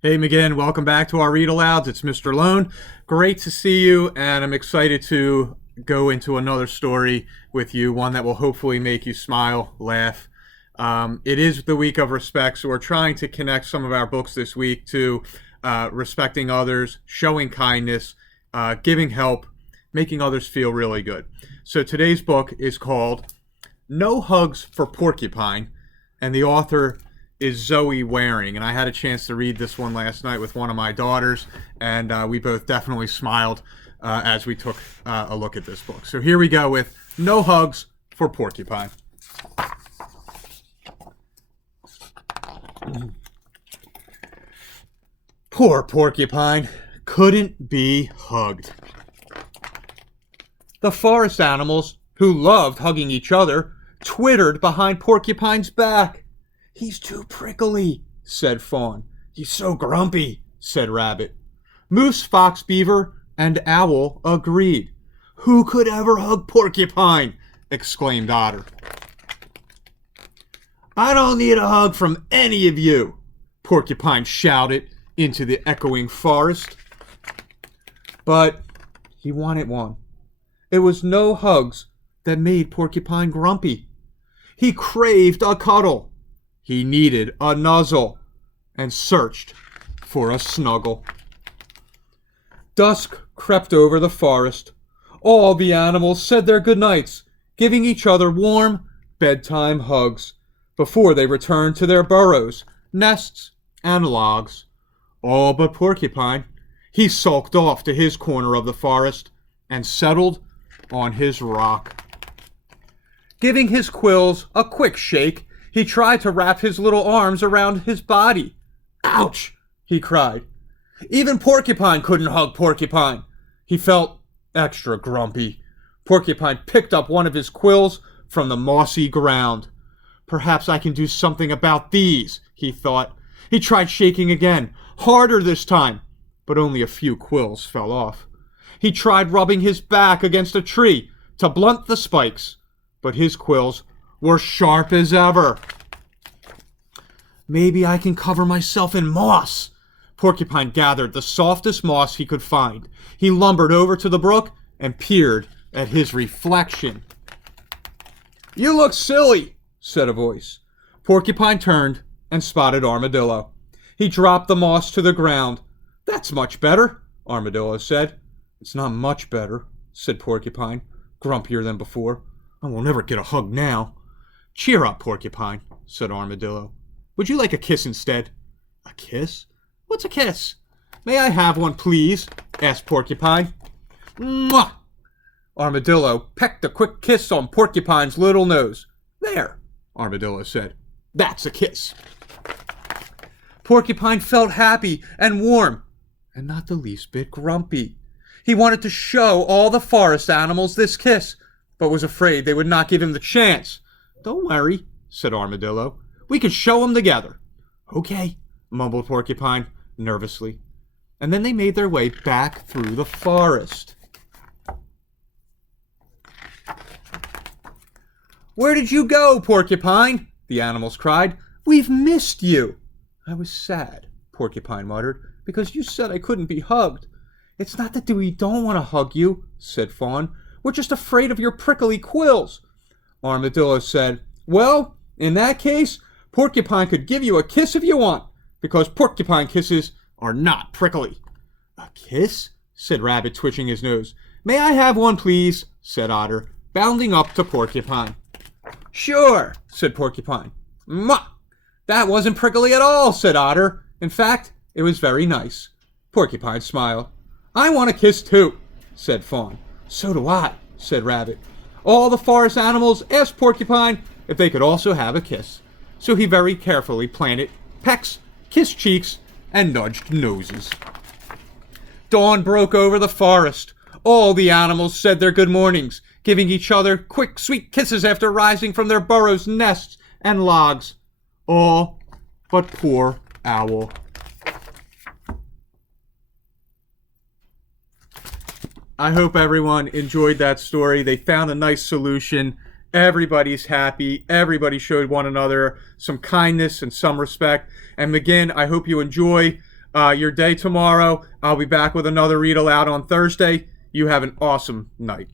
Hey, McGinn, welcome back to our read alouds. It's Mr. Lohn. Great to see you, and I'm excited to go into another story with you, one that will hopefully make you smile, laugh. It is the week of respect, so we're trying to connect some of our books this week to respecting others, showing kindness, giving help, making others feel really good. So today's book is called No Hugs for Porcupine, and the author is Zoe Waring. And I had a chance to read this one last night with one of my daughters, and we both definitely smiled as we took a look at this book. So here we go with No Hugs for Porcupine. Poor Porcupine couldn't be hugged. The forest animals, who loved hugging each other, twittered behind Porcupine's back. "He's too prickly," said Fawn. "He's so grumpy," said Rabbit. Moose, Fox, Beaver, and Owl agreed. "Who could ever hug Porcupine?" exclaimed Otter. "I don't need a hug from any of you," Porcupine shouted into the echoing forest. But he wanted one. It was no hugs that made Porcupine grumpy. He craved a cuddle. He needed a nuzzle and searched for a snuggle. Dusk crept over the forest. All the animals said their goodnights, giving each other warm bedtime hugs before they returned to their burrows, nests, and logs. All but Porcupine. He sulked off to his corner of the forest and settled on his rock. Giving his quills a quick shake, he tried to wrap his little arms around his body. "Ouch!" he cried. Even Porcupine couldn't hug Porcupine. He felt extra grumpy. Porcupine picked up one of his quills from the mossy ground. "Perhaps I can do something about these," he thought. He tried shaking again, harder this time, but only a few quills fell off. He tried rubbing his back against a tree to blunt the spikes, but his quills were sharp as ever. "Maybe I can cover myself in moss." Porcupine gathered the softest moss he could find. He lumbered over to the brook and peered at his reflection. "You look silly," said a voice. Porcupine turned and spotted Armadillo. He dropped the moss to the ground. "That's much better," Armadillo said. "It's not much better," said Porcupine, grumpier than before. "I will never get a hug now." "Cheer up, Porcupine," said Armadillo. "Would you like a kiss instead?" "A kiss? What's a kiss?" "May I have one, please?" asked Porcupine. "Mwah!" Armadillo pecked a quick kiss on Porcupine's little nose. "There," Armadillo said. "That's a kiss." Porcupine felt happy and warm, and not the least bit grumpy. He wanted to show all the forest animals this kiss, but was afraid they would not give him the chance. "Don't worry," said Armadillo. "We can show 'em together." "Okay," mumbled Porcupine nervously. And then they made their way back through the forest. "Where did you go, Porcupine?" the animals cried. "We've missed you." "I was sad," Porcupine muttered, "because you said I couldn't be hugged." "It's not that we don't want to hug you," said Fawn. "We're just afraid of your prickly quills." Armadillo said, "Well, in that case, Porcupine could give you a kiss if you want, because porcupine kisses are not prickly." "A kiss?" said Rabbit, twitching his nose. "May I have one, please?" said Otter, bounding up to Porcupine. "Sure," said Porcupine. "Mwah! That wasn't prickly at all," said Otter. "In fact, it was very nice." Porcupine smiled. "I want a kiss too," said Fawn. "So do I," said Rabbit. All the forest animals asked Porcupine if they could also have a kiss. So he very carefully planted pecks, kissed cheeks, and nudged noses. Dawn broke over the forest. All the animals said their good mornings, giving each other quick, sweet kisses after rising from their burrows, nests, and logs. All but poor Owl. I hope everyone enjoyed that story. They found a nice solution. Everybody's happy. Everybody showed one another some kindness and some respect. And again, I hope you enjoy your day tomorrow. I'll be back with another read aloud on Thursday. You have an awesome night.